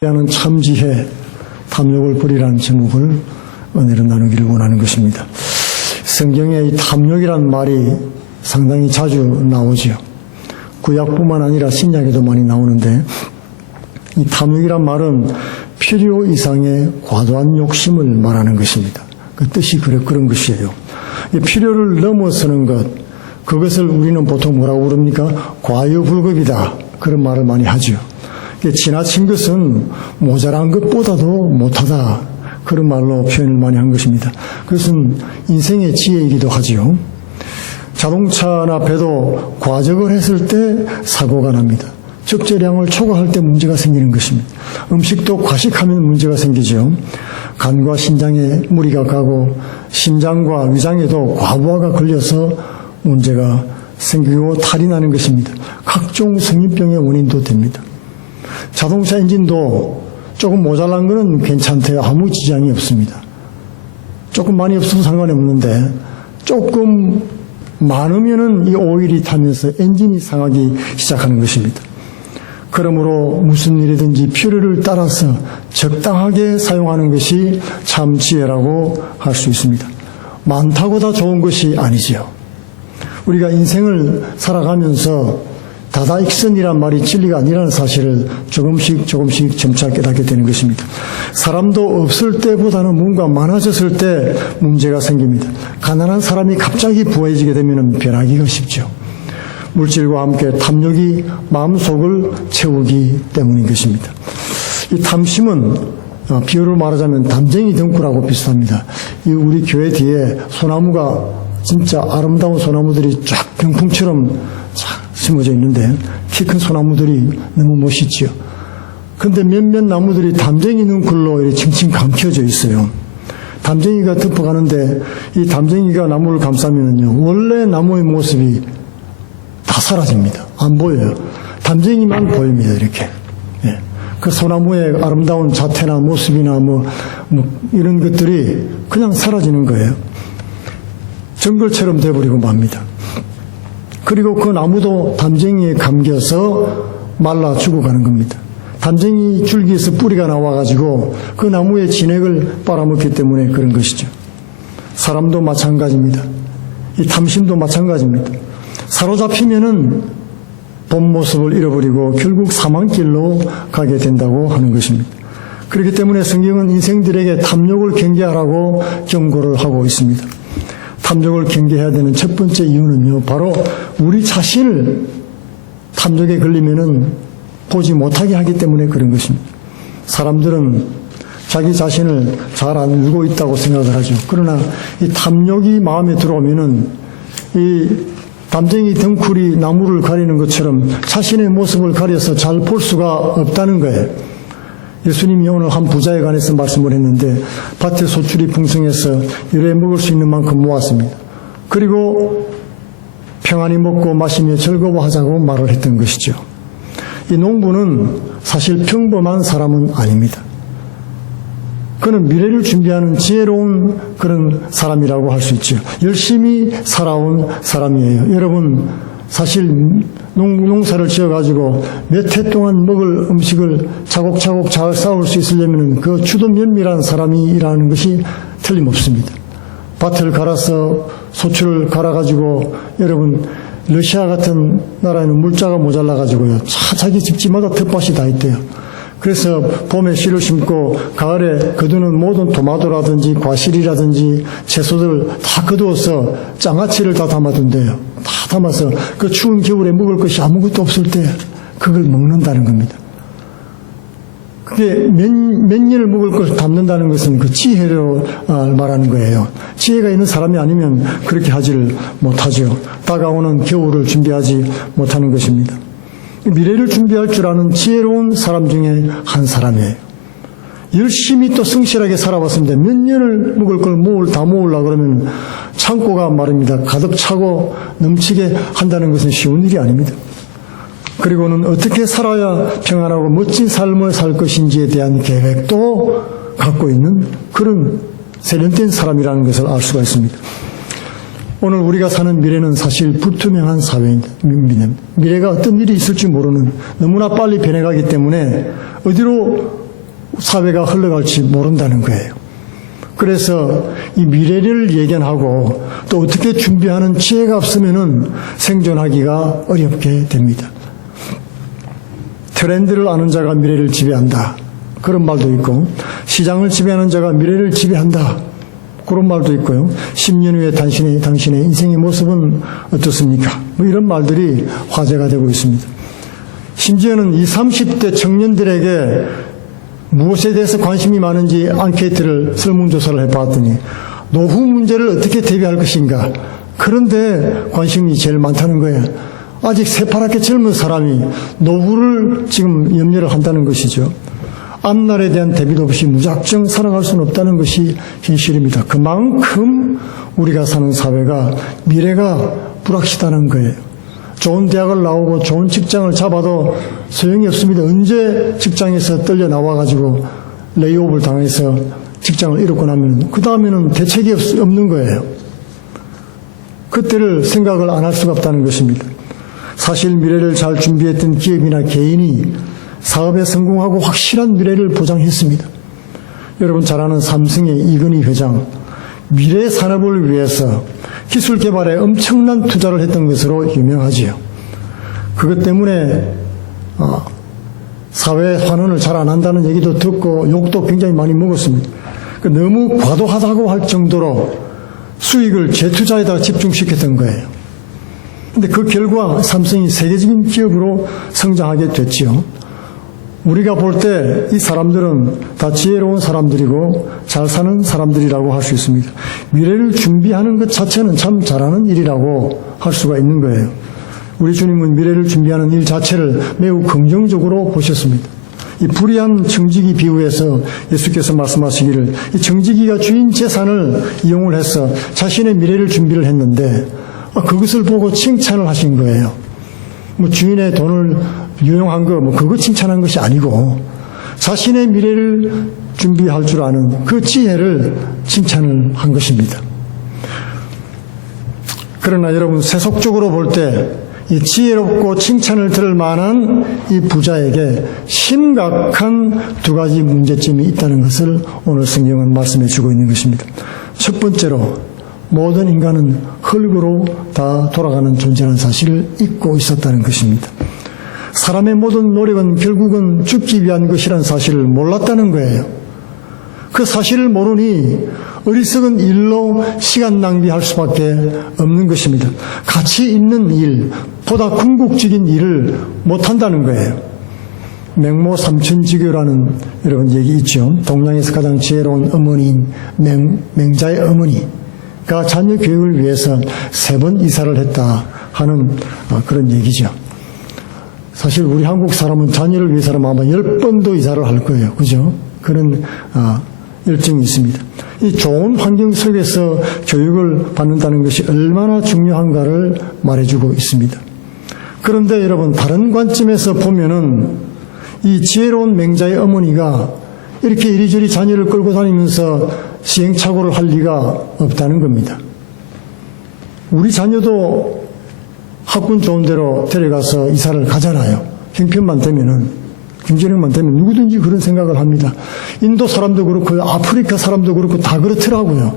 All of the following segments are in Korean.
하는 참지혜, 탐욕을 버리라는 제목을 은혜로 나누기를 원하는 것입니다. 성경에 이 탐욕이란 말이 상당히 자주 나오죠. 구약뿐만 아니라 신약에도 많이 나오는데, 이 탐욕이란 말은 필요 이상의 과도한 욕심을 말하는 것입니다. 그 뜻이 그런 것이에요. 이 필요를 넘어서는 것, 그것을 우리는 보통 뭐라고 부릅니까? 과유불급이다. 그런 말을 많이 하죠. 지나친 것은 모자란 것보다도 못하다. 그런 말로 표현을 많이 한 것입니다. 그것은 인생의 지혜이기도 하지요. 자동차나 배도 과적을 했을 때 사고가 납니다. 적재량을 초과할 때 문제가 생기는 것입니다. 음식도 과식하면 문제가 생기죠. 간과 신장에 무리가 가고 심장과 위장에도 과부하가 걸려서 문제가 생기고 탈이 나는 것입니다. 각종 성인병의 원인도 됩니다. 자동차 엔진도 조금 모자란 거는 괜찮대요. 아무 지장이 없습니다. 조금 많이 없어도 상관이 없는데 조금 많으면은 이 오일이 타면서 엔진이 상하기 시작하는 것입니다. 그러므로 무슨 일이든지 필요를 따라서 적당하게 사용하는 것이 참 지혜라고 할 수 있습니다. 많다고 다 좋은 것이 아니지요. 우리가 인생을 살아가면서 다다익선이란 말이 진리가 아니라는 사실을 조금씩 점차 깨닫게 되는 것입니다. 사람도 없을 때보다는 뭔가 많아졌을 때 문제가 생깁니다. 가난한 사람이 갑자기 부해지게 되면 변하기가 쉽죠. 물질과 함께 탐욕이 마음속을 채우기 때문인 것입니다. 이 탐심은 비유로 말하자면 담쟁이 덩굴하고 비슷합니다. 이 우리 교회 뒤에 소나무가 진짜 아름다운 소나무들이 쫙 병풍처럼 심어져 있는데 키 큰 소나무들이 너무 멋있지요. 그런데 몇몇 나무들이 담쟁이 넝쿨로 이렇게 칭칭 감겨져 있어요. 담쟁이가 덮어가는데 이 담쟁이가 나무를 감싸면요, 원래 나무의 모습이 다 사라집니다. 안 보여요. 담쟁이만 보입니다. 이렇게. 예. 그 소나무의 아름다운 자태나 모습이나 뭐 이런 것들이 그냥 사라지는 거예요. 정글처럼 돼버리고 맙니다. 그리고 그 나무도 담쟁이에 감겨서 말라 죽어가는 겁니다. 담쟁이 줄기에서 뿌리가 나와가지고 그 나무의 진액을 빨아먹기 때문에 그런 것이죠. 사람도 마찬가지입니다. 이 탐심도 마찬가지입니다. 사로잡히면은 본 모습을 잃어버리고 결국 사망길로 가게 된다고 하는 것입니다. 그렇기 때문에 성경은 인생들에게 탐욕을 경계하라고 경고를 하고 있습니다. 탐욕을 경계해야 되는 첫 번째 이유는요, 바로 우리 자신을 탐욕에 걸리면은 보지 못하게 하기 때문에 그런 것입니다. 사람들은 자기 자신을 잘 알고 있다고 생각을 하죠. 그러나 이 탐욕이 마음에 들어오면은 이 담쟁이 덩쿨이 나무를 가리는 것처럼 자신의 모습을 가려서 잘 볼 수가 없다는 거예요. 예수님이 오늘 한 부자에 관해서 말씀을 했는데 밭에 소출이 풍성해서 일해 먹을 수 있는 만큼 모았습니다. 그리고 평안히 먹고 마시며 즐거워하자고 말을 했던 것이죠. 이 농부는 사실 평범한 사람은 아닙니다. 그는 미래를 준비하는 지혜로운 그런 사람이라고 할 수 있죠. 열심히 살아온 사람이에요. 여러분, 사실 농사를 지어가지고 몇 해 동안 먹을 음식을 차곡차곡 잘 쌓을 수 있으려면 그 주도 면밀한 사람이라는 것이 틀림없습니다. 밭을 갈아서 소출을 갈아가지고, 여러분, 러시아 같은 나라에는 물자가 모자라가지고요, 자기 집집마다 텃밭이 다 있대요. 그래서 봄에 씨를 심고 가을에 거두는 모든 토마토라든지 과실이라든지 채소들 다 거두어서 장아찌를 다 담아둔대요. 다 담아서 그 추운 겨울에 먹을 것이 아무것도 없을 때 그걸 먹는다는 겁니다. 그게 몇 년을 먹을 것을 담는다는 것은 그 지혜로 말하는 거예요. 지혜가 있는 사람이 아니면 그렇게 하지를 못하죠. 다가오는 겨울을 준비하지 못하는 것입니다. 미래를 준비할 줄 아는 지혜로운 사람 중에 한 사람이에요. 열심히 또 성실하게 살아왔습니다. 몇 년을 먹을 걸 다 모으려고 그러면 창고가 말입니다. 가득 차고 넘치게 한다는 것은 쉬운 일이 아닙니다. 그리고는 어떻게 살아야 평안하고 멋진 삶을 살 것인지에 대한 계획도 갖고 있는 그런 세련된 사람이라는 것을 알 수가 있습니다. 오늘 우리가 사는 미래는 사실 불투명한 사회입니다. 미래가 어떤 일이 있을지 모르는, 너무나 빨리 변해가기 때문에 어디로 사회가 흘러갈지 모른다는 거예요. 그래서 이 미래를 예견하고 또 어떻게 준비하는 지혜가 없으면은 생존하기가 어렵게 됩니다. 트렌드를 아는 자가 미래를 지배한다. 그런 말도 있고, 시장을 지배하는 자가 미래를 지배한다. 그런 말도 있고요. 10년 후에 당신의 인생의 모습은 어떻습니까? 뭐 이런 말들이 화제가 되고 있습니다. 심지어는 20, 30대 청년들에게 무엇에 대해서 관심이 많은지 앙케이트를 설문조사를 해봤더니 노후 문제를 어떻게 대비할 것인가, 그런데 관심이 제일 많다는 거예요. 아직 새파랗게 젊은 사람이 노후를 지금 염려를 한다는 것이죠. 앞날에 대한 대비도 없이 무작정 살아갈 수는 없다는 것이 현실입니다. 그만큼 우리가 사는 사회가 미래가 불확실하다는 거예요. 좋은 대학을 나오고 좋은 직장을 잡아도 소용이 없습니다. 언제 직장에서 떨려 나와가지고 레이오프를 당해서 직장을 잃었고 나면 그 다음에는 대책이 없는 거예요. 그때를 생각을 안 할 수가 없다는 것입니다. 사실 미래를 잘 준비했던 기업이나 개인이 사업에 성공하고 확실한 미래를 보장했습니다. 여러분 잘 아는 삼성의 이건희 회장, 미래 산업을 위해서 기술 개발에 엄청난 투자를 했던 것으로 유명하지요. 그것 때문에 사회 환원을 잘 안 한다는 얘기도 듣고 욕도 굉장히 많이 먹었습니다. 너무 과도하다고 할 정도로 수익을 재투자에다 집중시켰던 거예요. 그런데 그 결과 삼성이 세계적인 기업으로 성장하게 됐지요. 우리가 볼 때 이 사람들은 다 지혜로운 사람들이고 잘 사는 사람들이라고 할 수 있습니다. 미래를 준비하는 것 자체는 참 잘하는 일이라고 할 수가 있는 거예요. 우리 주님은 미래를 준비하는 일 자체를 매우 긍정적으로 보셨습니다. 이 불의한 청지기 비유에서 예수께서 말씀하시기를 이 청지기가 주인 재산을 이용을 해서 자신의 미래를 준비를 했는데 그것을 보고 칭찬을 하신 거예요. 뭐 주인의 돈을 유용한 거, 뭐 그거 칭찬한 것이 아니고 자신의 미래를 준비할 줄 아는 그 지혜를 칭찬을 한 것입니다. 그러나 여러분 세속적으로 볼 때 이 지혜롭고 칭찬을 들을 만한 이 부자에게 심각한 두 가지 문제점이 있다는 것을 오늘 성경은 말씀해 주고 있는 것입니다. 첫 번째로 모든 인간은 흙으로 다 돌아가는 존재라는 사실을 잊고 있었다는 것입니다. 사람의 모든 노력은 결국은 죽기 위한 것이라는 사실을 몰랐다는 거예요. 그 사실을 모르니 어리석은 일로 시간 낭비할 수밖에 없는 것입니다. 가치 있는 일, 보다 궁극적인 일을 못한다는 거예요. 맹모 삼천지교라는 여러분 얘기 있죠. 동양에서 가장 지혜로운 어머니인 맹자의 어머니가 자녀 교육을 위해서 3번 이사를 했다 하는 그런 얘기죠. 사실 우리 한국 사람은 자녀를 위해서라면 아마 10번도 이사를 할 거예요. 그죠? 그런 열정이 있습니다. 이 좋은 환경 속에서 교육을 받는다는 것이 얼마나 중요한가를 말해주고 있습니다. 그런데 여러분 다른 관점에서 보면은 이 지혜로운 맹자의 어머니가 이렇게 이리저리 자녀를 끌고 다니면서 시행착오를 할 리가 없다는 겁니다. 우리 자녀도 학군 좋은 데로 데려가서 이사를 가잖아요. 형편만 되면은, 경제력만 되면 누구든지 그런 생각을 합니다. 인도 사람도 그렇고 아프리카 사람도 그렇고 다 그렇더라고요.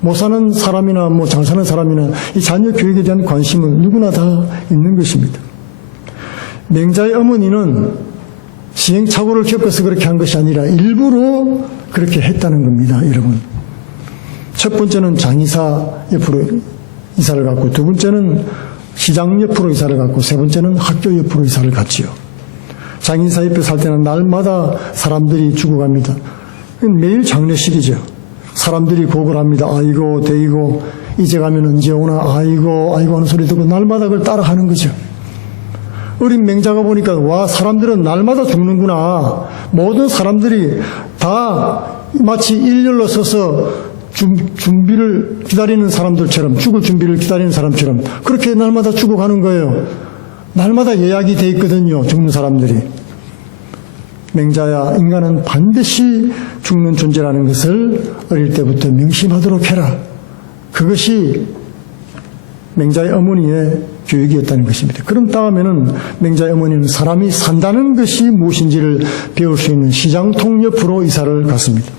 못 사는 사람이나 뭐 잘 사는 사람이나 이 자녀 교육에 대한 관심은 누구나 다 있는 것입니다. 맹자의 어머니는 시행착오를 겪어서 그렇게 한 것이 아니라 일부러 그렇게 했다는 겁니다, 여러분. 첫 번째는 장의사 옆으로 이사를 갔고, 두 번째는 시장 옆으로 이사를 갔고, 세 번째는 학교 옆으로 이사를 갔지요. 장의사 옆에 살 때는 날마다 사람들이 죽어갑니다. 매일 장례식이죠. 사람들이 곡을 합니다. 아이고 데이고 이제 가면 언제 오나 아이고 하는 소리 듣고 날마다 그걸 따라하는 거죠. 어린 맹자가 보니까 와, 사람들은 날마다 죽는구나. 모든 사람들이 다 마치 일렬로 서서 준비를 기다리는 사람들처럼, 죽을 준비를 기다리는 사람처럼 그렇게 날마다 죽어가는 거예요. 날마다 예약이 돼 있거든요, 죽는 사람들이. 맹자야, 인간은 반드시 죽는 존재라는 것을 어릴 때부터 명심하도록 해라. 그것이 맹자의 어머니의 교육이었다는 것입니다. 그런 다음에는 맹자의 어머니는 사람이 산다는 것이 무엇인지를 배울 수 있는 시장통 옆으로 이사를 갔습니다.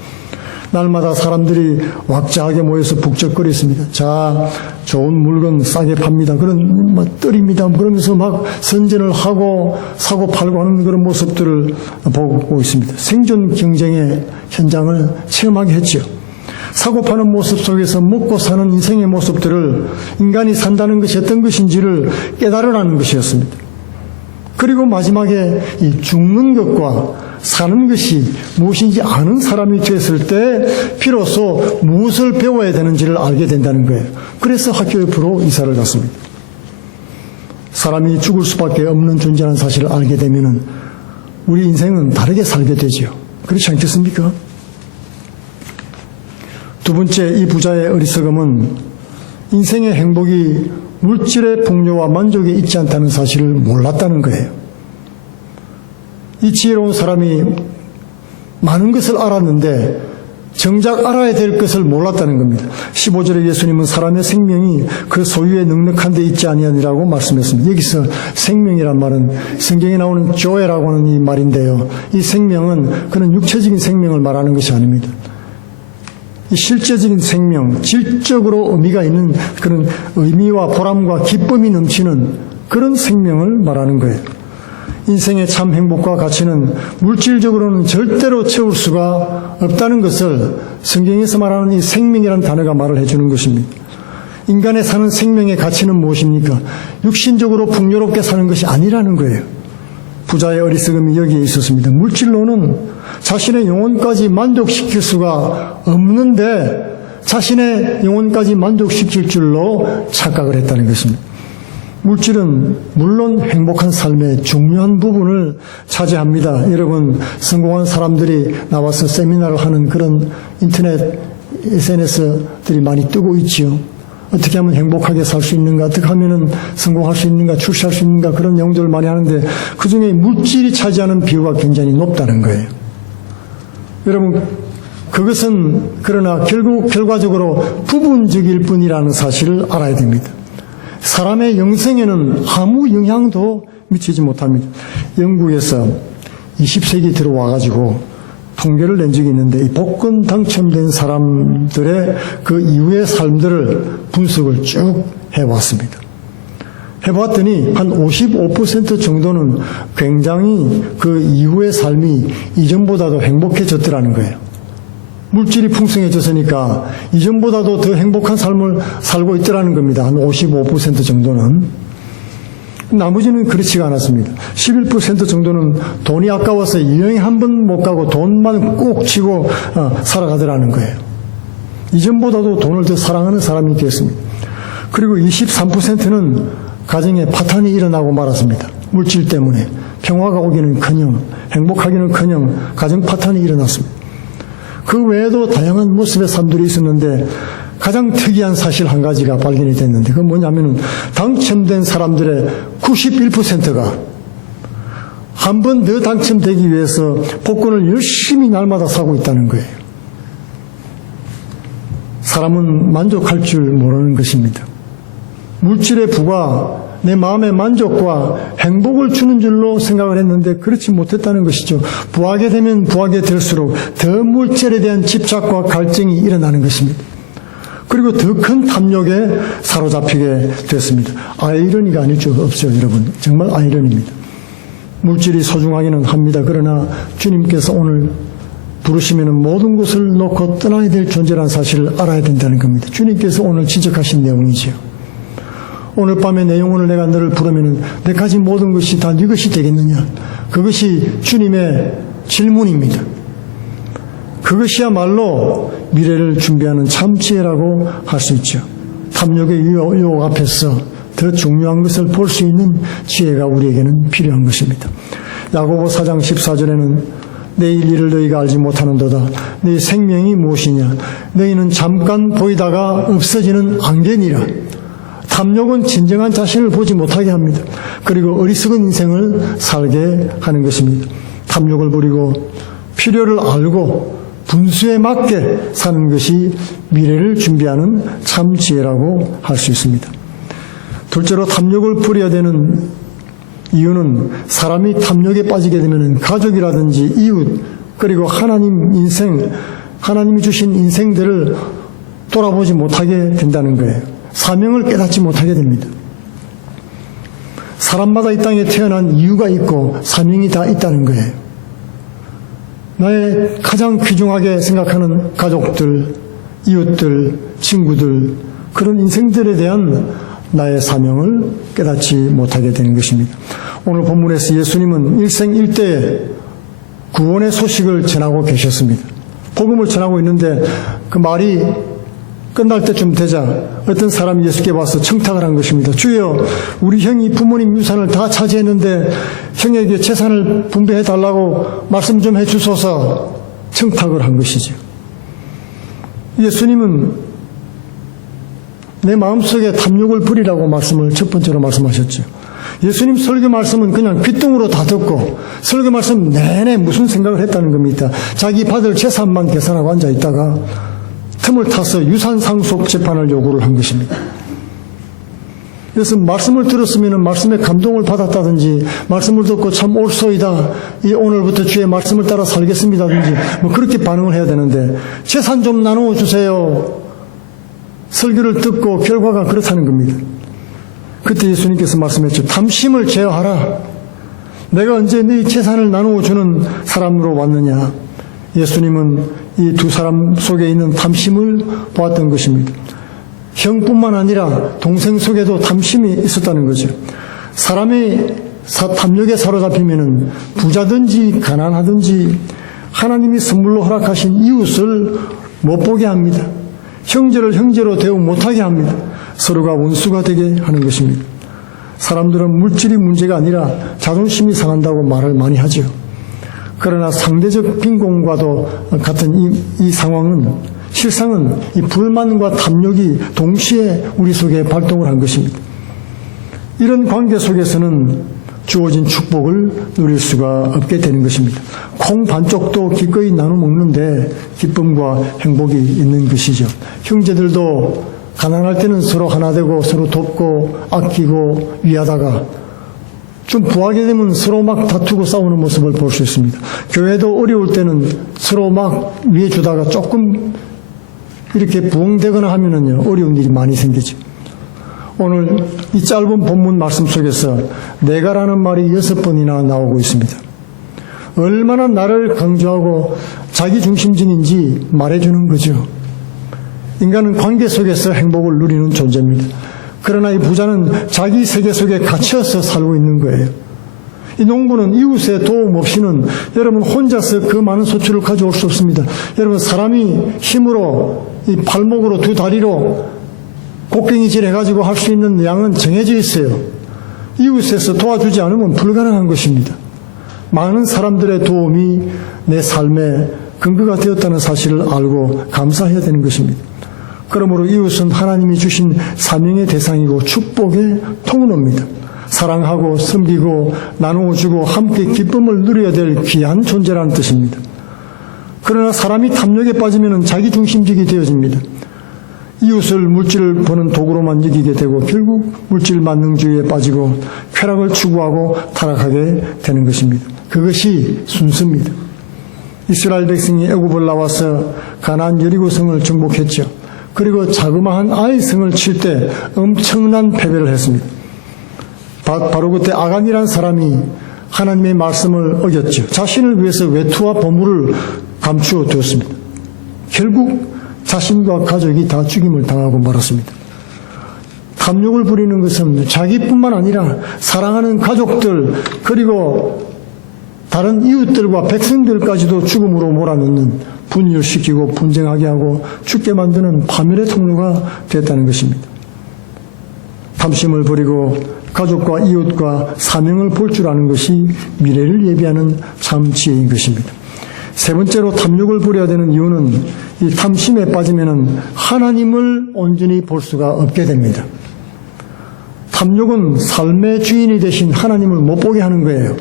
날마다 사람들이 왁자하게 모여서 북적거렸습니다. 자, 좋은 물건 싸게 팝니다. 그런 떨입니다. 그러면서 막 선전을 하고 사고 팔고 하는 그런 모습들을 보고 있습니다. 생존 경쟁의 현장을 체험하게 했죠. 사고 파는 모습 속에서 먹고 사는 인생의 모습들을 인간이 산다는 것이 어떤 것인지를 깨달으라는 것이었습니다. 그리고 마지막에 이 죽는 것과 사는 것이 무엇인지 아는 사람이 됐을 때 비로소 무엇을 배워야 되는지를 알게 된다는 거예요. 그래서 학교 옆으로 이사를 갔습니다. 사람이 죽을 수밖에 없는 존재라는 사실을 알게 되면 우리 인생은 다르게 살게 되죠. 그렇지 않겠습니까? 두 번째, 이 부자의 어리석음은 인생의 행복이 물질의 풍요와 만족에 있지 않다는 사실을 몰랐다는 거예요. 이 지혜로운 사람이 많은 것을 알았는데 정작 알아야 될 것을 몰랐다는 겁니다. 15절에 예수님은 사람의 생명이 그 소유에 넉넉한 데 있지 아니하니라고 말씀했습니다. 여기서 생명이란 말은 성경에 나오는 조에라고 하는 이 말인데요. 이 생명은 그런 육체적인 생명을 말하는 것이 아닙니다. 이 실제적인 생명, 질적으로 의미가 있는 그런 의미와 보람과 기쁨이 넘치는 그런 생명을 말하는 거예요. 인생의 참 행복과 가치는 물질적으로는 절대로 채울 수가 없다는 것을 성경에서 말하는 이 생명이라는 단어가 말을 해주는 것입니다. 인간의 사는 생명의 가치는 무엇입니까? 육신적으로 풍요롭게 사는 것이 아니라는 거예요. 부자의 어리석음이 여기에 있었습니다. 물질로는 자신의 영혼까지 만족시킬 수가 없는데 자신의 영혼까지 만족시킬 줄로 착각을 했다는 것입니다. 물질은 물론 행복한 삶의 중요한 부분을 차지합니다. 여러분, 성공한 사람들이 나와서 세미나를 하는 그런 인터넷 SNS들이 많이 뜨고 있지요. 어떻게 하면 행복하게 살 수 있는가, 어떻게 하면 성공할 수 있는가, 출세할 수 있는가, 그런 내용들을 많이 하는데 그중에 물질이 차지하는 비율가 굉장히 높다는 거예요. 여러분, 그것은 그러나 결과적으로 부분적일 뿐이라는 사실을 알아야 됩니다. 사람의 영생에는 아무 영향도 미치지 못합니다. 영국에서 20세기 들어와가지고 통계를 낸 적이 있는데 이 복권 당첨된 사람들의 그 이후의 삶들을 분석을 쭉 해왔습니다. 해봤더니 한 55% 정도는 굉장히 그 이후의 삶이 이전보다도 행복해졌더라는 거예요. 물질이 풍성해졌으니까 이전보다도 더 행복한 삶을 살고 있더라는 겁니다. 한 55% 정도는. 나머지는 그렇지가 않았습니다. 11% 정도는 돈이 아까워서 여행 한 번 못 가고 돈만 꼭 쥐고 살아가더라는 거예요. 이전보다도 돈을 더 사랑하는 사람이 되었습니다. 그리고 23%는 가정에 파탄이 일어나고 말았습니다. 물질 때문에 평화가 오기는커녕 행복하기는커녕 가정 파탄이 일어났습니다. 그 외에도 다양한 모습의 삶들이 있었는데 가장 특이한 사실 한 가지가 발견이 됐는데 그건 뭐냐면 당첨된 사람들의 91%가 한 번 더 당첨되기 위해서 복권을 열심히 날마다 사고 있다는 거예요. 사람은 만족할 줄 모르는 것입니다. 물질의 부가 내 마음의 만족과 행복을 주는 줄로 생각을 했는데 그렇지 못했다는 것이죠. 부하게 되면 부하게 될수록 더 물질에 대한 집착과 갈증이 일어나는 것입니다. 그리고 더 큰 탐욕에 사로잡히게 됐습니다. 아이러니가 아닐 수 없죠, 여러분. 정말 아이러니입니다. 물질이 소중하기는 합니다. 그러나 주님께서 오늘 부르시면 모든 것을 놓고 떠나야 될 존재라는 사실을 알아야 된다는 겁니다. 주님께서 오늘 지적하신 내용이지요. 오늘 밤에 내 영혼을 내가 너를 부르면 내 가진 모든 것이 다 네 것이 되겠느냐? 그것이 주님의 질문입니다. 그것이야말로 미래를 준비하는 참 지혜라고 할 수 있죠. 탐욕의 유혹 앞에서 더 중요한 것을 볼 수 있는 지혜가 우리에게는 필요한 것입니다. 야고보 4장 14절에는 내일 일을 너희가 알지 못하는도다. 네 생명이 무엇이냐? 너희는 잠깐 보이다가 없어지는 안개니라. 탐욕은 진정한 자신을 보지 못하게 합니다. 그리고 어리석은 인생을 살게 하는 것입니다. 탐욕을 부리고 필요를 알고 분수에 맞게 사는 것이 미래를 준비하는 참 지혜라고 할 수 있습니다. 둘째로 탐욕을 부려야 되는 이유는 사람이 탐욕에 빠지게 되면 가족이라든지 이웃 그리고 하나님이 주신 인생들을 돌아보지 못하게 된다는 거예요. 사명을 깨닫지 못하게 됩니다. 사람마다 이 땅에 태어난 이유가 있고 사명이 다 있다는 거예요. 나의 가장 귀중하게 생각하는 가족들, 이웃들, 친구들, 그런 인생들에 대한 나의 사명을 깨닫지 못하게 되는 것입니다. 오늘 본문에서 예수님은 일생일대에 구원의 소식을 전하고 계셨습니다. 복음을 전하고 있는데 그 말이 끝날 때쯤 되자 어떤 사람이 예수께 와서 청탁을 한 것입니다. 주여, 우리 형이 부모님 유산을 다 차지했는데 형에게 재산을 분배해 달라고 말씀 좀 해주소서 청탁을 한 것이죠. 예수님은 내 마음속에 탐욕을 부리라고 말씀을 첫 번째로 말씀하셨죠. 예수님 설교 말씀은 그냥 귓등으로 다 듣고 설교 말씀 내내 무슨 생각을 했다는 겁니다. 자기 받을 재산만 계산하고 앉아있다가 틈을 타서 유산 상속 재판을 요구를 한 것입니다. 그래서 말씀을 들었으면 말씀에 감동을 받았다든지 말씀을 듣고 참 옳소이다, 오늘부터 주의 말씀을 따라 살겠습니다든지 그렇게 반응을 해야 되는데 재산 좀 나누어 주세요. 설교를 듣고 결과가 그렇다는 겁니다. 그때 예수님께서 말씀했죠. 탐심을 제어하라. 내가 언제 네 재산을 나누어 주는 사람으로 왔느냐. 예수님은 이 두 사람 속에 있는 탐심을 보았던 것입니다. 형뿐만 아니라 동생 속에도 탐심이 있었다는 거죠. 사람이 탐욕에 사로잡히면 부자든지 가난하든지 하나님이 선물로 허락하신 이웃을 못 보게 합니다. 형제를 형제로 대우 못하게 합니다. 서로가 원수가 되게 하는 것입니다. 사람들은 물질이 문제가 아니라 자존심이 상한다고 말을 많이 하죠. 그러나 상대적 빈곤과도 같은 이 상황은 실상은 이 불만과 탐욕이 동시에 우리 속에 발동을 한 것입니다. 이런 관계 속에서는 주어진 축복을 누릴 수가 없게 되는 것입니다. 콩 반쪽도 기꺼이 나눠 먹는데 기쁨과 행복이 있는 것이죠. 형제들도 가난할 때는 서로 하나 되고 서로 돕고 아끼고 위하다가 좀 부하게 되면 서로 막 다투고 싸우는 모습을 볼 수 있습니다. 교회도 어려울 때는 서로 막 위해 주다가 조금 이렇게 부흥되거나 하면은요, 어려운 일이 많이 생기죠. 오늘 이 짧은 본문 말씀 속에서 내가라는 말이 6번이나 나오고 있습니다. 얼마나 나를 강조하고 자기중심적인지 말해주는 거죠. 인간은 관계 속에서 행복을 누리는 존재입니다. 그러나 이 부자는 자기 세계 속에 갇혀서 살고 있는 거예요. 이 농부는 이웃의 도움 없이는 여러분 혼자서 그 많은 소출을 가져올 수 없습니다. 여러분 사람이 힘으로 이 발목으로 두 다리로 곡괭이질 해가지고 할 수 있는 양은 정해져 있어요. 이웃에서 도와주지 않으면 불가능한 것입니다. 많은 사람들의 도움이 내 삶의 근거가 되었다는 사실을 알고 감사해야 되는 것입니다. 그러므로 이웃은 하나님이 주신 사명의 대상이고 축복의 통로입니다. 사랑하고 섬기고 나누어주고 함께 기쁨을 누려야 될 귀한 존재라는 뜻입니다. 그러나 사람이 탐욕에 빠지면 자기중심적이 되어집니다. 이웃을 물질을 버는 도구로만 여기게 되고 결국 물질 만능주의에 빠지고 쾌락을 추구하고 타락하게 되는 것입니다. 그것이 순수입니다. 이스라엘 백성이 애굽을 나와서 가나안 여리고성을 정복했죠. 그리고 자그마한 아이 성을 칠 때 엄청난 패배를 했습니다. 바로 그때 아간이라는 사람이 하나님의 말씀을 어겼죠. 자신을 위해서 외투와 보물을 감추어 두었습니다. 결국 자신과 가족이 다 죽임을 당하고 말았습니다. 탐욕을 부리는 것은 자기뿐만 아니라 사랑하는 가족들 그리고 다른 이웃들과 백성들까지도 죽음으로 몰아넣는 분열시키고 분쟁하게 하고 죽게 만드는 파멸의 통로가 됐다는 것입니다. 탐심을 버리고 가족과 이웃과 사명을 볼 줄 아는 것이 미래를 예비하는 참 지혜인 것입니다. 세 번째로 탐욕을 부려야 되는 이유는 이 탐심에 빠지면 하나님을 온전히 볼 수가 없게 됩니다. 탐욕은 삶의 주인이 되신 하나님을 못 보게 하는 거예요.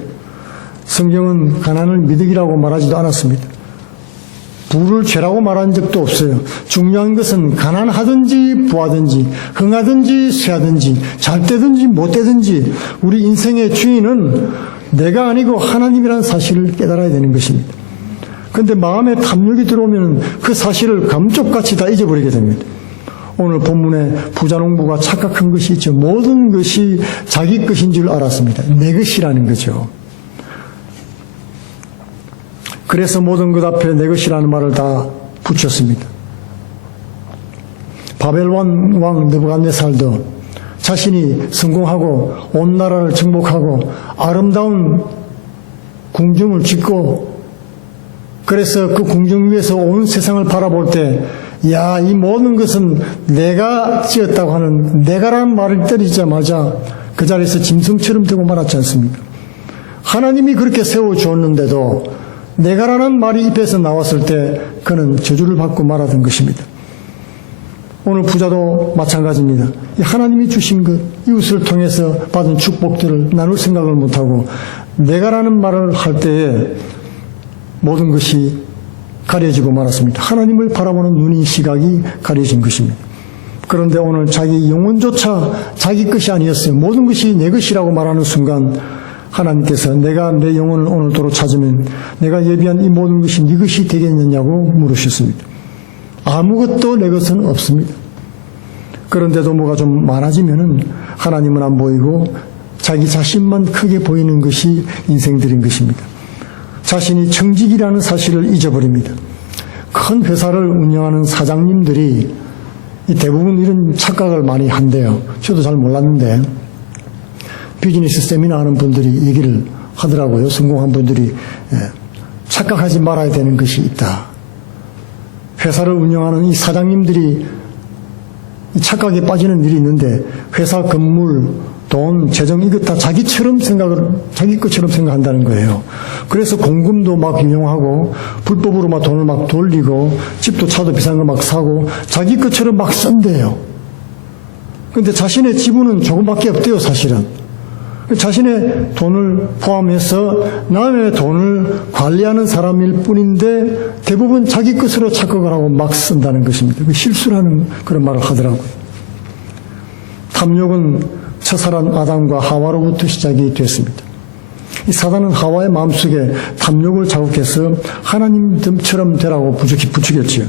성경은 가난을 미덕이라고 말하지도 않았습니다. 부를 죄라고 말한 적도 없어요. 중요한 것은 가난하든지 부하든지 흥하든지 쇠하든지 잘 되든지 못 되든지 우리 인생의 주인은 내가 아니고 하나님이라는 사실을 깨달아야 되는 것입니다. 그런데 마음에 탐욕이 들어오면 그 사실을 감쪽같이 다 잊어버리게 됩니다. 오늘 본문에 부자농부가 착각한 것이 있죠. 모든 것이 자기 것인 줄 알았습니다. 내 것이라는 거죠. 그래서 모든 것 앞에 내 것이라는 말을 다 붙였습니다. 바벨론 왕 느부갓네살도 자신이 성공하고 온 나라를 정복하고 아름다운 궁중을 짓고 그래서 그 궁중 위에서 온 세상을 바라볼 때 야, 이 모든 것은 내가 지었다고 하는 내가라는 말을 때리자마자 그 자리에서 짐승처럼 되고 말았지 않습니까? 하나님이 그렇게 세워주었는데도 내가라는 말이 입에서 나왔을 때 그는 저주를 받고 말하던 것입니다. 오늘 부자도 마찬가지입니다. 하나님이 주신 것, 이웃을 통해서 받은 축복들을 나눌 생각을 못하고 내가라는 말을 할 때에 모든 것이 가려지고 말았습니다. 하나님을 바라보는 눈이 시각이 가려진 것입니다. 그런데 오늘 자기 영혼조차 자기 것이 아니었어요. 모든 것이 내 것이라고 말하는 순간 하나님께서 내가 내 영혼을 오늘도록 찾으면 내가 예비한 이 모든 것이 네 것이 되겠느냐고 물으셨습니다. 아무것도 내 것은 없습니다. 그런데도 뭐가 좀 많아지면은 하나님은 안 보이고 자기 자신만 크게 보이는 것이 인생들인 것입니다. 자신이 청직이라는 사실을 잊어버립니다. 큰 회사를 운영하는 사장님들이 대부분 이런 착각을 많이 한대요. 저도 잘 몰랐는데 비즈니스 세미나 하는 분들이 얘기를 하더라고요. 성공한 분들이 착각하지 말아야 되는 것이 있다. 회사를 운영하는 이 사장님들이 이 착각에 빠지는 일이 있는데 회사 건물, 돈, 재정 이것 다 자기 것처럼 생각한다는 거예요. 그래서 공금도 막 이용하고 불법으로 막 돈을 막 돌리고 집도 차도 비싼 거 막 사고 자기 것처럼 막 쓴대요. 그런데 자신의 지분은 조금밖에 없대요, 사실은. 자신의 돈을 포함해서 남의 돈을 관리하는 사람일 뿐인데 대부분 자기 것으로 착각을 하고 막 쓴다는 것입니다. 실수라는 그런 말을 하더라고요. 탐욕은 처살한 아담과 하와로부터 시작이 됐습니다. 이 사단은 하와의 마음속에 탐욕을 자극해서 하나님처럼 되라고 부추겼지요.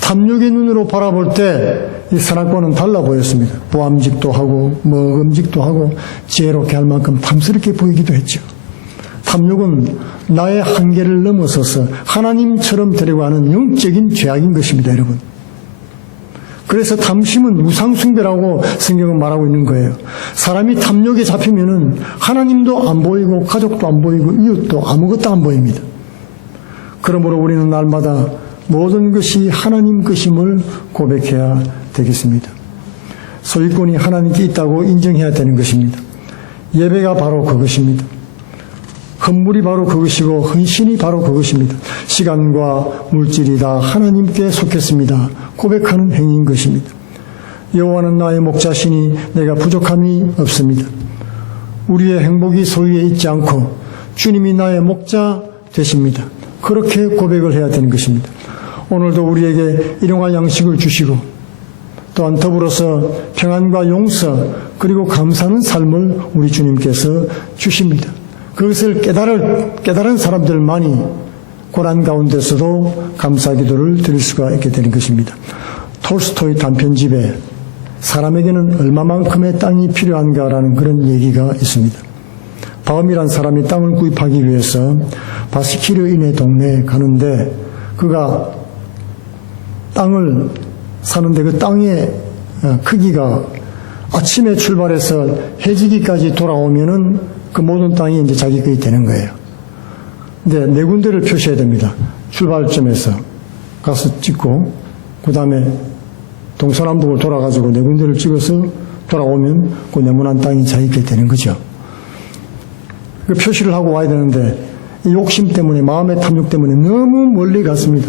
탐욕의 눈으로 바라볼 때 이 선악과는 달라 보였습니다. 보암직도 하고 먹음직도 하고 지혜롭게 할 만큼 탐스럽게 보이기도 했죠. 탐욕은 나의 한계를 넘어서서 하나님처럼 되려고 하는 영적인 죄악인 것입니다, 여러분. 그래서 탐심은 우상숭배라고 성경은 말하고 있는 거예요. 사람이 탐욕에 잡히면은 하나님도 안 보이고 가족도 안 보이고 이웃도 아무것도 안 보입니다. 그러므로 우리는 날마다 모든 것이 하나님 것임을 고백해야 되겠습니다. 소유권이 하나님께 있다고 인정해야 되는 것입니다. 예배가 바로 그것입니다. 헌물이 바로 그것이고 헌신이 바로 그것입니다. 시간과 물질이 다 하나님께 속했습니다. 고백하는 행위인 것입니다. 여호와는 나의 목자시니 내가 부족함이 없습니다. 우리의 행복이 소유에 있지 않고 주님이 나의 목자 되십니다. 그렇게 고백을 해야 되는 것입니다. 오늘도 우리에게 일용할 양식을 주시고 또한 더불어서 평안과 용서 그리고 감사하는 삶을 우리 주님께서 주십니다. 그것을 깨달은 사람들만이 고난 가운데서도 감사 기도를 드릴 수가 있게 되는 것입니다. 톨스토이 단편집에 사람에게는 얼마만큼의 땅이 필요한가라는 그런 얘기가 있습니다. 바움이란 사람이 땅을 구입하기 위해서 바스키르인의 동네에 가는데 그가 땅을 사는데 그 땅의 크기가 아침에 출발해서 해지기까지 돌아오면은 그 모든 땅이 이제 자기 것이 되는 거예요. 근데 네 군데를 표시해야 됩니다. 출발점에서 가서 찍고 그 다음에 동서남북을 돌아가지고 네 군데를 찍어서 돌아오면 그 네모난 땅이 자기 것이 되는 거죠. 그 표시를 하고 와야 되는데 이 욕심 때문에 마음의 탐욕 때문에 너무 멀리 갔습니다.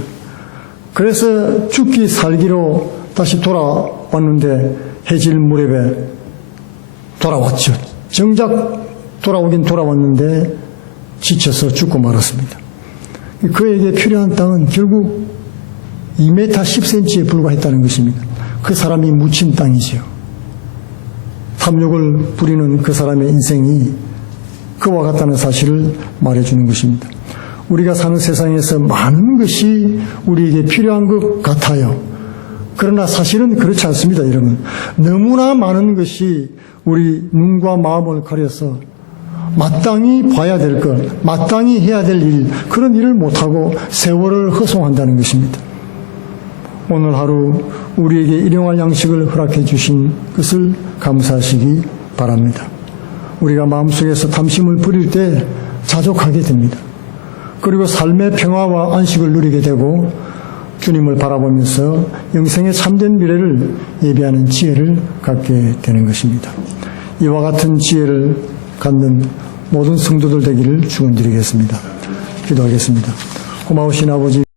그래서 죽기 살기로 다시 돌아왔는데 해질 무렵에 돌아왔죠. 정작 돌아오긴 돌아왔는데 지쳐서 죽고 말았습니다. 그에게 필요한 땅은 결국 2m 10cm에 불과했다는 것입니다. 그 사람이 묻힌 땅이지요. 탐욕을 부리는 그 사람의 인생이 그와 같다는 사실을 말해주는 것입니다. 우리가 사는 세상에서 많은 것이 우리에게 필요한 것 같아요. 그러나 사실은 그렇지 않습니다, 여러분. 너무나 많은 것이 우리 눈과 마음을 가려서 마땅히 봐야 될 것, 마땅히 해야 될 일, 그런 일을 못하고 세월을 허송한다는 것입니다. 오늘 하루 우리에게 일용할 양식을 허락해 주신 것을 감사하시기 바랍니다. 우리가 마음속에서 탐심을 부릴 때 자족하게 됩니다. 그리고 삶의 평화와 안식을 누리게 되고 주님을 바라보면서 영생의 참된 미래를 예비하는 지혜를 갖게 되는 것입니다. 이와 같은 지혜를 갖는 모든 성도들 되기를 축원드리겠습니다. 기도하겠습니다. 고마우신 아버지,